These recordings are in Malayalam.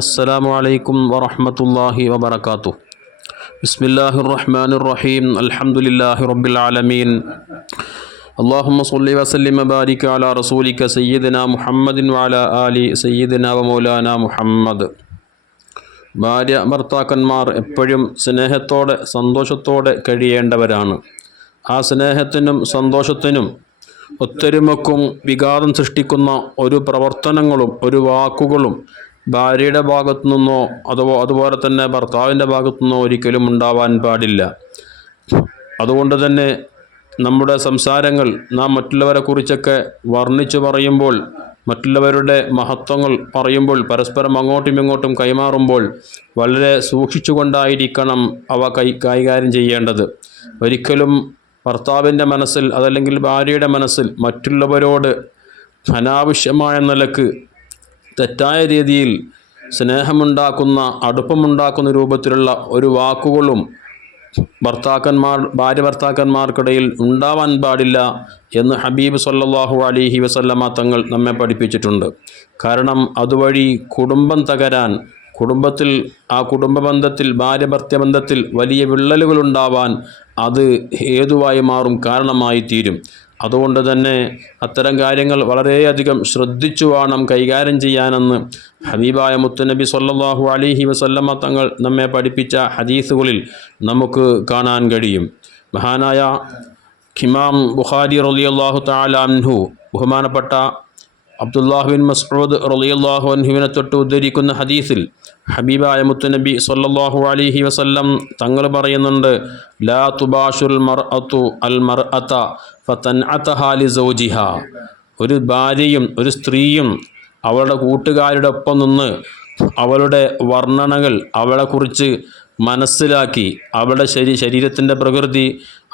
അസ്സലാമു അലൈക്കും വറഹ്മത്തുള്ളാഹി വബറകാതുഹു. ബിസ്മില്ലാഹിർ റഹ്മാനിർ റഹീം. അൽഹംദുലില്ലാഹി റബ്ബിൽ ആലമീൻ. അല്ലാഹുമ്മ സ്വല്ലി വസല്ലിം വബാരിക് അലാ റസൂലിക സയ്യിദിനാ മുഹമ്മദിൻ വഅലാ ആലി സയ്യിദിനാ വമൗലാനാ മുഹമ്മദ്. ഭാര്യ ഭർത്താക്കന്മാർ എപ്പോഴും സ്നേഹത്തോടെ സന്തോഷത്തോടെ കഴിയേണ്ടവരാണ്. ആ സ്നേഹത്തിനും സന്തോഷത്തിനും ഒത്തൊരുമക്കും വികാരം സൃഷ്ടിക്കുന്ന ഒരു പ്രവർത്തനങ്ങളും ഒരു വാക്കുകളും ഭാര്യയുടെ ഭാഗത്തു നിന്നോ അതുപോലെ തന്നെ ഭർത്താവിൻ്റെ ഭാഗത്തു നിന്നോ ഒരിക്കലും ഉണ്ടാവാൻ പാടില്ല. അതുകൊണ്ട് തന്നെ നമ്മുടെ സംസാരങ്ങൾ നാം മറ്റുള്ളവരെ കുറിച്ചൊക്കെ വർണ്ണിച്ചു പറയുമ്പോൾ, മറ്റുള്ളവരുടെ മഹത്വങ്ങൾ പറയുമ്പോൾ, പരസ്പരം അങ്ങോട്ടും ഇങ്ങോട്ടും കൈമാറുമ്പോൾ വളരെ സൂക്ഷിച്ചുകൊണ്ടായിരിക്കണം അവ കൈകാര്യം ചെയ്യേണ്ടത്. ഒരിക്കലും ഭർത്താവിൻ്റെ മനസ്സിൽ അതല്ലെങ്കിൽ ഭാര്യയുടെ മനസ്സിൽ മറ്റുള്ളവരോട് അനാവശ്യമായ നിലക്ക് തെറ്റായ രീതിയിൽ സ്നേഹമുണ്ടാക്കുന്ന, അടുപ്പമുണ്ടാക്കുന്ന രൂപത്തിലുള്ള ഒരു വാക്കുകളും ഭാര്യ ഭർത്താക്കന്മാർക്കിടയിൽ ഉണ്ടാവാൻ പാടില്ല എന്ന് ഹബീബ് സല്ലല്ലാഹു അലൈഹി വസല്ലമ തങ്ങൾ നമ്മെ പഠിപ്പിച്ചിട്ടുണ്ട്. കാരണം അതുവഴി കുടുംബം തകരാൻ, കുടുംബത്തിൽ ആ കുടുംബബന്ധത്തിൽ ഭാര്യ-ഭർത്തൃബന്ധത്തിൽ വലിയ വിള്ളലുകളുണ്ടാവാൻ അത് ഹേതുവായി മാറും, കാരണമായി തീരും. അതുകൊണ്ട് തന്നെ അത്തരം കാര്യങ്ങൾ വളരെയധികം ശ്രദ്ധിച്ചു വേണം കൈകാര്യം ചെയ്യാനെന്ന് ഹബീബായ മുത്തുനബി സല്ലല്ലാഹു അലൈഹി വസല്ലമ തങ്ങൾ നമ്മെ പഠിപ്പിച്ച ഹദീസുകളിൽ നമുക്ക് കാണാൻ കഴിയും. മഹാനായ ഇമാം ബുഖാരി റളിയല്ലാഹു തആല അൻഹു, ബഹുമാനപ്പെട്ട അബ്ദുല്ലാഹ് ബിൻ മസ്ഊദ് റളിയല്ലാഹു അൻഹുവിനെ തൊട്ട് ഉദ്ധരിക്കുന്ന ഹദീസിൽ ഹബീബായ മുത്തുനബി സല്ലല്ലാഹു അലൈഹി വസല്ലം തങ്ങൾ പറയുന്നുണ്ട്, ലാ തുബാഷുൽ മർഅതു അൽ മർഅത ഫതൻഅതഹാ ലിസൗജിഹാ. ഒരു ഭാര്യയും ഒരു സ്ത്രീയും അവളുടെ കൂട്ടുകാരുടെ ഒപ്പം നിന്ന് അവളുടെ വർണ്ണനകൾ, അവളെക്കുറിച്ച് മനസ്സിലാക്കി, അവളുടെ ശരീരത്തിൻ്റെ പ്രകൃതി,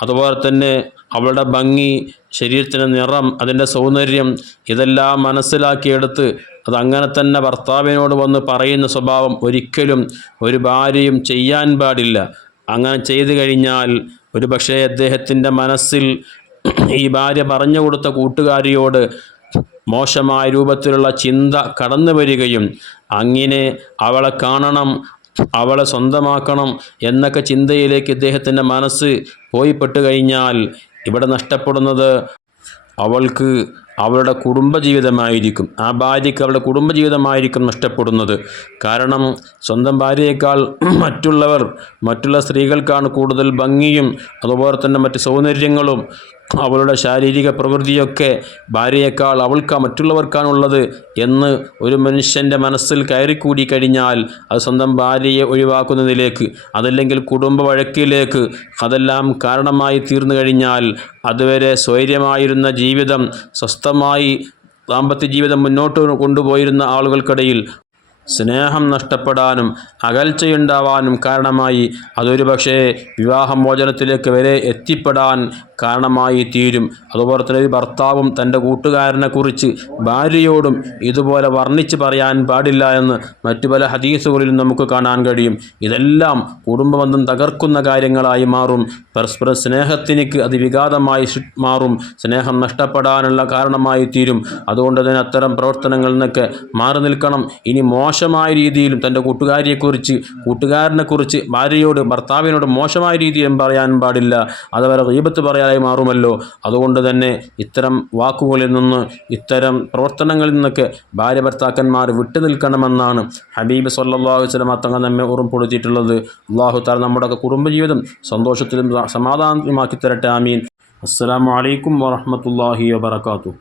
അതുപോലെ തന്നെ അവളുടെ ഭംഗി, ശരീരത്തിൻ്റെ നിറം, അതിൻ്റെ സൗന്ദര്യം, ഇതെല്ലാം മനസ്സിലാക്കിയെടുത്ത് അതങ്ങനെ തന്നെ ഭർത്താവിനോട് വന്ന് പറയുന്ന സ്വഭാവം ഒരിക്കലും ഒരു ഭാര്യയും ചെയ്യാൻ പാടില്ല. അങ്ങനെ ചെയ്തു കഴിഞ്ഞാൽ ഒരു പക്ഷേ അദ്ദേഹത്തിൻ്റെ മനസ്സിൽ ഈ ഭാര്യ പറഞ്ഞു കൊടുത്ത കൂട്ടുകാരിയോട് മോശമായ രൂപത്തിലുള്ള ചിന്ത കടന്നു വരികയും അങ്ങനെ അവളെ കാണണം, അവളെ സ്വന്തമാക്കണം എന്നൊക്കെ ചിന്തയിലേക്ക് ഇദ്ദേഹത്തിൻ്റെ മനസ്സ് പോയിപ്പെട്ട് കഴിഞ്ഞാൽ ഇവിടെ നഷ്ടപ്പെടുന്നത് അവൾക്ക് അവളുടെ കുടുംബജീവിതമായിരിക്കും. ആ ഭാര്യയ്ക്ക് അവളുടെ കുടുംബജീവിതമായിരിക്കും നഷ്ടപ്പെടുന്നത്. കാരണം സ്വന്തം ഭാര്യയേക്കാൾ മറ്റുള്ള സ്ത്രീകൾക്കാണ് കൂടുതൽ ഭംഗിയും അതുപോലെ തന്നെ മറ്റ് സൗന്ദര്യങ്ങളും അവളുടെ ശാരീരിക പ്രകൃതിയൊക്കെ ഭാര്യയേക്കാൾ മറ്റുള്ളവർക്കാണുള്ളത് എന്ന് ഒരു മനുഷ്യൻ്റെ മനസ്സിൽ കയറിക്കൂടി കഴിഞ്ഞാൽ അത് സ്വന്തം ഭാര്യയെ ഒഴിവാക്കുന്നതിലേക്ക്, അതല്ലെങ്കിൽ കുടുംബ വഴക്കിലേക്ക് അതെല്ലാം കാരണമായി തീർന്നു കഴിഞ്ഞാൽ അതുവരെ സ്വൈര്യമായിരുന്ന ജീവിതം, സ്വസ്ഥമായി ദാമ്പത്യ ജീവിതം മുന്നോട്ട് കൊണ്ടുപോയിരുന്ന ആളുകൾക്കിടയിൽ സ്നേഹം നഷ്ടപ്പെടാനും അകൽച്ചയുണ്ടാവാനും കാരണമായി അതൊരു പക്ഷേ വിവാഹമോചനത്തിലേക്ക് വരെ എത്തിപ്പെടാൻ കാരണമായി തീരും. അതുപോലെ തന്നെ ഒരു ഭർത്താവും തൻ്റെ കൂട്ടുകാരനെക്കുറിച്ച് ഭാര്യയോടും ഇതുപോലെ വർണ്ണിച്ച് പറയാൻ പാടില്ല എന്ന് മറ്റു പല ഹദീസുകളിൽ നമുക്ക് കാണാൻ കഴിയും. ഇതെല്ലാം കുടുംബബന്ധം തകർക്കുന്ന കാര്യങ്ങളായി മാറും. പരസ്പര സ്നേഹത്തിലേക്ക് അത് വിഘാതമായി മാറും, സ്നേഹം നഷ്ടപ്പെടാനുള്ള കാരണമായി തീരും. അതുകൊണ്ട് തന്നെ അത്തരം പ്രവർത്തനങ്ങളിൽ നിന്നൊക്കെ മാറി നിൽക്കണം. ഇനി മോശമായ രീതിയിലും തൻ്റെ കൂട്ടുകാരനെക്കുറിച്ച് ഭാര്യയോട് ഭർത്താവിനോട് മോശമായ രീതിയിലും പറയാൻ പാടില്ല. അതുവരെ ഗീബത്ത് പറയാനായി മാറുമല്ലോ. അതുകൊണ്ട് തന്നെ ഇത്തരം വാക്കുകളിൽ നിന്ന്, ഇത്തരം പ്രവർത്തനങ്ങളിൽ നിന്നൊക്കെ ഭാര്യ ഭർത്താക്കന്മാർ വിട്ടു നിൽക്കണമെന്നാണ് ഹബീബ് സല്ലല്ലാഹു അലൈഹി വസല്ലം തങ്ങൾ നമ്മെ ഓർമ്മപ്പെടുത്തിയിട്ടുള്ളത്. അല്ലാഹു തആല നമ്മുടെ കുടുംബജീവിതം സന്തോഷത്തിലും സമാധാനത്തിലുമാക്കി തരട്ടെ. ആമീൻ. അസ്സലാമു അലൈക്കും വറഹ്മത്തുള്ളാഹി വബറകാതുഹു.